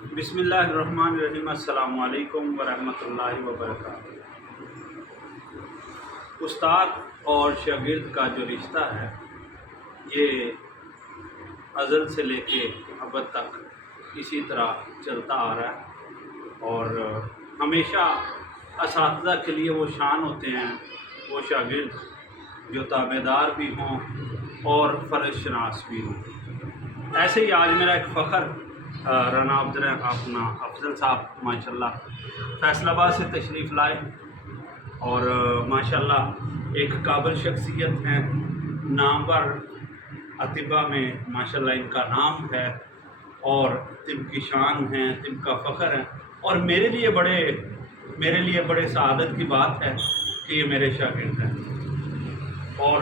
बिस्मिल्लाहिर्रहमानिर्रहीम। अस्सलाम वालेकुम वरहमतुल्लाहि वबरकातुहू। उस्ताद और शागिर्द का जो रिश्ता है ये अज़ल से लेके अब तक इसी तरह चलता आ रहा है और हमेशा असातिज़ा के लिए वो शान होते हैं, वो शागिर्द जो ताबेदार भी हों और फ़र्ज़ शनास भी हों। ऐसे ही आज मेरा एक फ़ख्र राना अपना अफजल साहब माशाल्लाह फैसलाबाद से तशरीफ़ लाए और माशाल्लाह एक काबिल शख्सियत हैं, नामवर अतिबा में माशाल्लाह इनका नाम है और तिब की शान है, तिब का फ़ख्र है और मेरे लिए बड़े सआदत की बात है कि ये मेरे शागिर्द हैं। और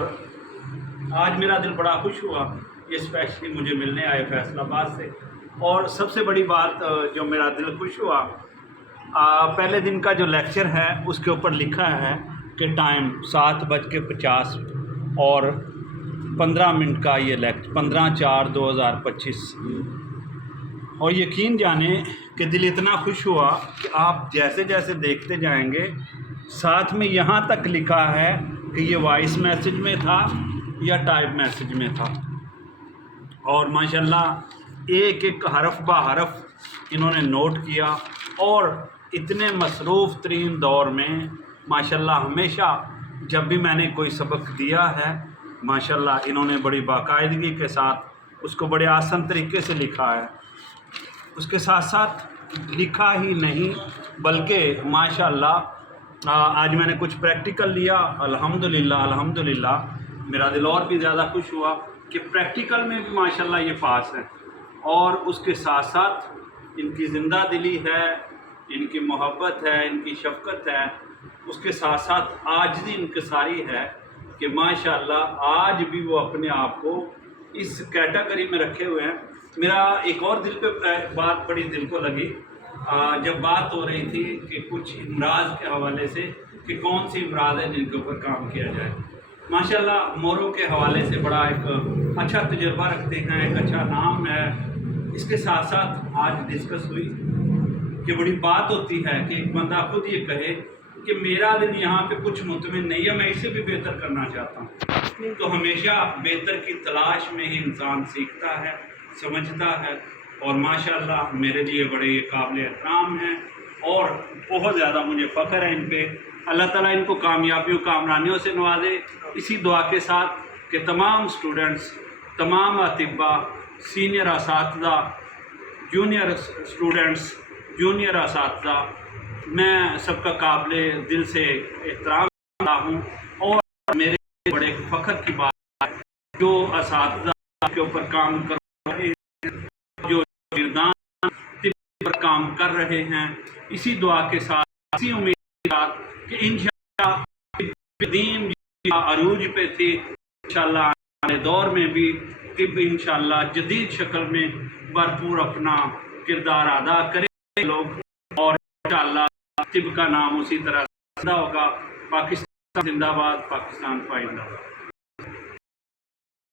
आज मेरा दिल बड़ा खुश हुआ, ये स्पेशली मुझे मिलने आए फैसलाबाद से। और सबसे बड़ी बात जो मेरा दिल खुश हुआ, पहले दिन का जो लेक्चर है उसके ऊपर लिखा है कि टाइम 7:50 और 15 मिनट का ये लेक्चर 15/4/2025। और यकीन जाने कि दिल इतना खुश हुआ कि आप जैसे जैसे देखते जाएंगे साथ में यहाँ तक लिखा है कि ये वॉइस मैसेज में था या टाइप मैसेज में था। और माशाल्लाह एक एक हरफ बा हरफ इन्होंने नोट किया और इतने मसरूफ़ तरीन दौर में माशाल्लाह हमेशा जब भी मैंने कोई सबक दिया है माशाल्लाह इन्होंने बड़ी बाकायदगी के साथ उसको बड़े आसान तरीके से लिखा है। उसके साथ साथ लिखा ही नहीं बल्कि माशाल्लाह आज मैंने कुछ प्रैक्टिकल लिया, अल्हम्दुलिल्लाह मेरा दिल और भी ज़्यादा खुश हुआ कि प्रैक्टिकल में भी माशाल्लाह ये पास है। और उसके साथ साथ इनकी ज़िंदा दिली है, इनकी मोहब्बत है, इनकी शफ़क़त है, उसके साथ साथ आजिज़ी इनकिसारी है कि माशाल्लाह आज भी वो अपने आप को इस कैटेगरी में रखे हुए हैं। मेरा एक और दिल पे बात बड़ी दिल को लगी जब बात हो रही थी कि कुछ इमराज़ के हवाले से कि कौन सी इमराज़ है जिनके ऊपर काम किया जाए। माशाल्लाह मोरों के हवाले से बड़ा एक अच्छा तजुर्बा रखते हैं, एक अच्छा नाम है। इसके साथ साथ आज डिस्कस हुई कि बड़ी बात होती है कि एक बंदा खुद ये कहे कि मेरा दिन यहाँ पे कुछ मुतमिन नहीं है, मैं इसे भी बेहतर करना चाहता हूँ। तो हमेशा बेहतर की तलाश में ही इंसान सीखता है, समझता है। और माशाल्लाह मेरे लिए बड़े ये काबिल एहतराम हैं और बहुत ज़्यादा मुझे फ़ख्र है इन पर। अल्लाह ताला इनको कामयाबियों कामरानियों से नवाजे। इसी दुआ के साथ कि तमाम स्टूडेंट्स, तमाम अतिबा, सीनियर असातिज़ा, जूनियर स्टूडेंट्स, जूनियर असातिज़ा, मैं सबका काबिल दिल से एहतराम करता हूँ। और मेरे बड़े फ़ख्र की बात है जो असातिज़ा के ऊपर काम कर रहे हैं, जो शागिर्दान पर काम कर रहे हैं, इसी दुआ के साथ, इसी उम्मीद के साथ कि इंशाअल्लाह दीन अरूज पे थी, इंशाअल्लाह आने दौर में भी तिब इंशाअल्लाह जदीद शक्ल में भरपूर अपना किरदार अदा करें लोग। और इंशाअल्लाह तिब का नाम उसी तरह जिंदा होगा। पाकिस्तान जिंदाबाद, पाकिस्तान पाइंदाबाद।